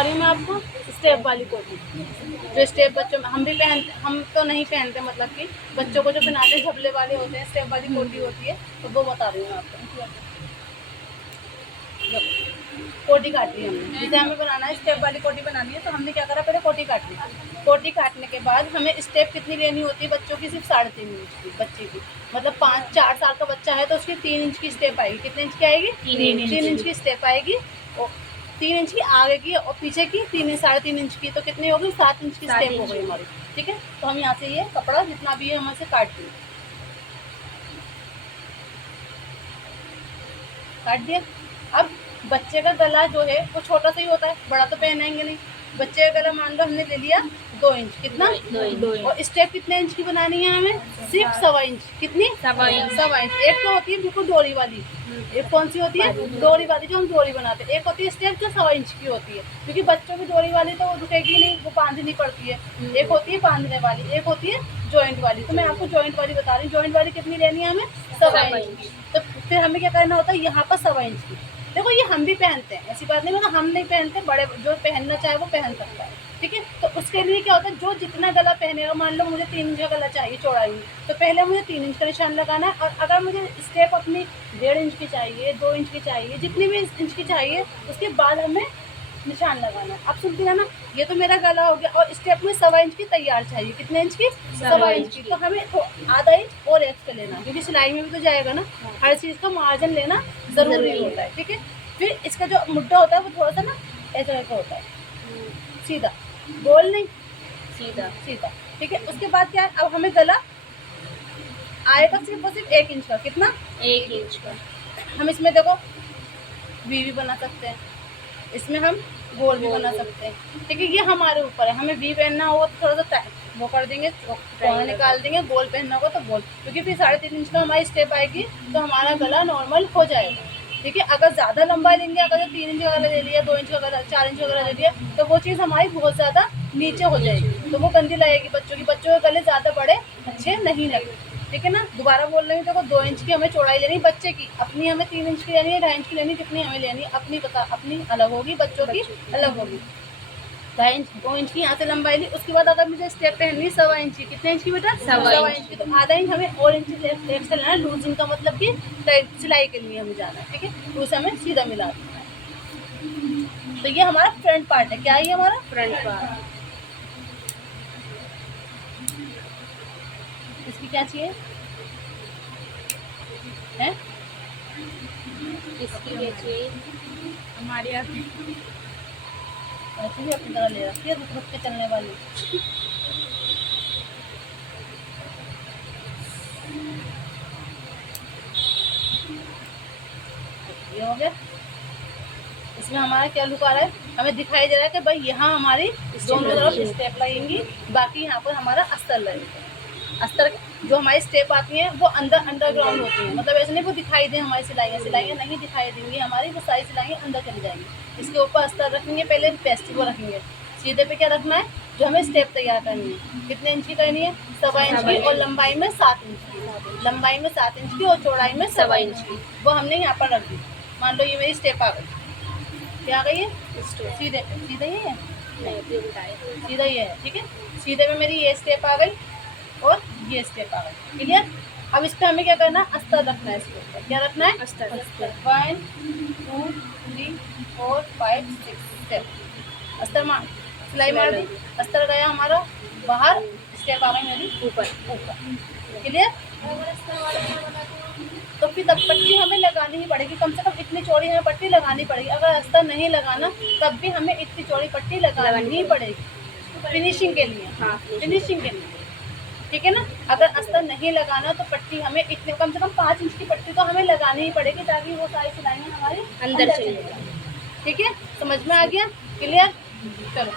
बता रही हूँ मैं आपको, स्टेप वाली कोटी, जो स्टेप बच्चों में हम भी पहनते, हम तो नहीं पहनते, मतलब कि बच्चों को जो पहनाते हैं झबले वाले होते हैं, स्टेप वाली कोटी होती है, तो वो बता रही हूँ मैं आपको। कोटी काट ली हमने, जैसे हमें बनाना है स्टेप वाली कोटी बनानी है, तो हमने क्या करा, पहले कोटी काट ली। कोटी काटने के बाद हमें स्टेप कितनी लेनी होती है बच्चों की, सिर्फ 3.5 इंच की बच्चे की, मतलब 5-4 साल का बच्चा है तो उसकी 3 इंच की स्टेप आएगी। कितने इंच की आएगी? 3 इंच की स्टेप आएगी। और 3 इंच की आगे की और पीछे की 3-3.5 इंच की, तो कितनी होगी? 7 इंच की स्टेप हो गई हमारी। ठीक है, तो हम यहाँ से ये कपड़ा जितना भी है हम से काट दिए, काट दिया। अब बच्चे का गला जो है वो छोटा सा ही होता है, बड़ा तो पहनाएंगे नहीं। बच्चे का गला मान लो हमने ले लिया 2 इंच, कितना? 2 इंच। और स्टेप कितने इंच की बनानी है हमें? सिर्फ 1.25 इंच। कितनी? 1.25 इंच। एक तो होती है बिल्कुल डोरी वाली, एक कौन सी होती है? डोरी वाली, जो हम डोरी बनाते हैं। एक होती है स्टेप जो 1.25 इंच की होती है, क्योंकि बच्चों की डोरी वाली तो वो रुकेगी नहीं, वो बांधनी पड़ती है। एक होती है बांधने वाली, एक होती है जॉइंट वाली। तो मैं आपको जॉइंट वाली बता रही हूँ। जॉइंट वाली कितनी लेनी है हमें? 1.25 इंच की। तो फिर हमें क्या करना होता है, यहाँ पर 1.25 इंच की। देखो ये हम भी पहनते हैं, ऐसी बात नहीं मतलब हम नहीं पहनते, बड़े जो पहनना चाहे वो पहन सकता है। ठीक है, तो उसके लिए क्या होता है, जो जितना गला पहनेगा, मान लो मुझे 3 इंच का गला चाहिए चौड़ाई में, तो पहले मुझे 3 इंच का निशान लगाना है। और अगर मुझे स्टेप अपनी 1.5 इंच की चाहिए, 2 इंच की चाहिए, जितनी भी इंच की चाहिए, उसके बाद हमें निशान लगाना है। अब सुनती है ना, ये तो मेरा गला हो गया, और स्टेप में 1.25 इंच की तैयार चाहिए। कितने इंच की? 1.25 इंच की। तो हमें तो आधा इंच और एक्स्ट्रा लेना, क्योंकि सिलाई में भी तो जाएगा ना, हर चीज़ का मार्जिन लेना ज़रूरी होता है। ठीक है, फिर इसका जो मुड्ढा होता है वो थोड़ा सा ना ऐसा करके होता है, सीधा, गोल नहीं, सीधा सीधा। ठीक है, उसके बाद क्या है, अब हमें गला आएगा सिर्फ और सिर्फ 1 इंच का। कितना? 1 इंच का। हम इसमें देखो वी भी बना सकते हैं, इसमें हम गोल भी बना सकते हैं। ठीक है, ये हमारे ऊपर है, हमें वी पहनना होगा तो थोड़ा सा वो कर देंगे, कोना निकाल देंगे। गोल पहनना होगा तो गोल, क्योंकि फिर 3.5 इंच का हमारी स्टेप आएगी, तो हमारा गला नॉर्मल हो जाएगा। ठीक है, अगर ज़्यादा लंबा लेंगे, अगर 3 इंच का गला ले लिया, 2 इंच का गला, 4 इंच का गला ले लिया, तो वो चीज़ हमारी बहुत ज़्यादा नीचे हो जाएगी, तो वो गंदी लगेगी बच्चों की। बच्चों के गले ज़्यादा बड़े अच्छे नहीं लगते। ठीक है ना, दोबारा बोल रही हूँ, देखो 2 इंच की हमें चौड़ाई लेनी बच्चे की, अपनी हमें 3 इंच की लेनी है, 2.5 इंच की लेनी, कितनी हमें लेनी है अपनी पता, अपनी अलग होगी, बच्चों की अलग होगी। 2.5 इंच, 2 इंच की यहाँ से लंबाई ली। उसके बाद अगर मुझे स्टेप पहननी 1.25 इंच की, कितने इंच की बेटा? 1.25 इंच की। तो आधा इंच हमें और इंच एक्स्ट्रा लेना है, लूजिंग का मतलब कि सिलाई के लिए हमें जाना है। ठीक है, तो उसे हमें सीधा मिला देना है। तो ये हमारा फ्रंट पार्ट है। क्या है ये हमारा फ्रंट पार्ट? इसकी क्या चाहिए है? इसकी क्या चाहिए? हमारे यहाँ ऐसे भी अपनी तरह ले रखी है, रुक रुक के चलने वाली। ये हो गया। इसमें हमारा क्या लुक आ रहा है, हमें दिखाई दे रहा है कि भाई यहाँ हमारी दोनों तरफ स्टेप लगेंगी, बाकी यहाँ पर हमारा अस्तर लगेगा। अस्तर जो हमारी स्टेप आती हैं वो अंडरग्राउंड होती हैं, मतलब ऐसे नहीं वो दिखाई दे हमारी सिलाइयाँ नहीं दिखाई देंगी हमारी, वो सारी सिलाइयाँ अंदर चली जाएंगी। इसके ऊपर अस्तर रखेंगे, पहले पेस्टी वो रखेंगे। सीधे पे क्या रखना है, जो हमें स्टेप तैयार करनी है, कितने इंच की करनी है? 1.25 इंच की, और लंबाई में 7 इंच की, लंबाई में 7 इंच की और चौड़ाई में 1.25 इंच की, वो हमने यहाँ पर रख दी। मान लो ये मेरी स्टेप आ गई, क्या आ गई है? सीधे सीधा ही है, सीधा ही है। ठीक है, सीधे में मेरी ये स्टेप आ गई और ये स्टेप आ गई। क्लियर? अब इस पर हमें क्या करना है, अस्तर रखना है। इसके ऊपर क्या रखना है? अस्तर। 1 2 3 4 5 6 स्टेप, अस्तर मार, सिलाई मार दी, अस्तर गया हमारा बाहर, स्टेप आ गई मेरी ऊपर ऊपर। क्लियर? तो फिर तब पट्टी हमें लगानी ही पड़ेगी, कम से कम इतनी चौड़ी हमें पट्टी लगानी पड़ेगी। अगर अस्तर नहीं लगाना तब भी हमें इतनी चौड़ी पट्टी लगानी ही पड़ेगी फिनिशिंग के लिए। हाँ, फिनिशिंग के लिए। ठीक है ना, अगर अस्तर नहीं लगाना तो पट्टी हमें इतने कम से कम 5 इंच की पट्टी तो हमें लगानी ही पड़ेगी, ताकि वो सारी सिलाइयाँ हमारी अंदर चली जाए। ठीक है, समझ में आ गया? क्लियर? चलो।